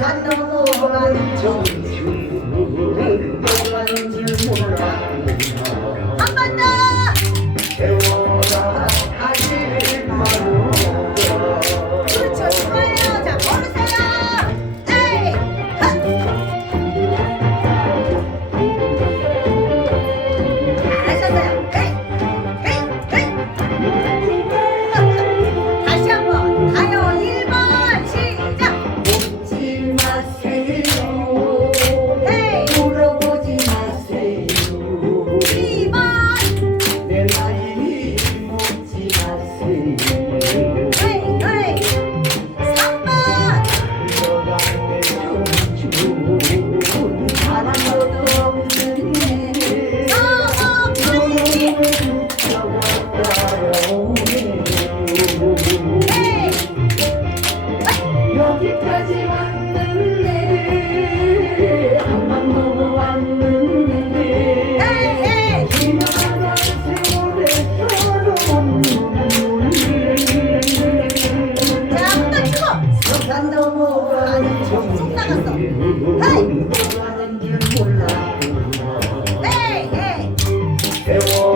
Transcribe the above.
何度も拝んで 속 나갔어. 헤이 헤이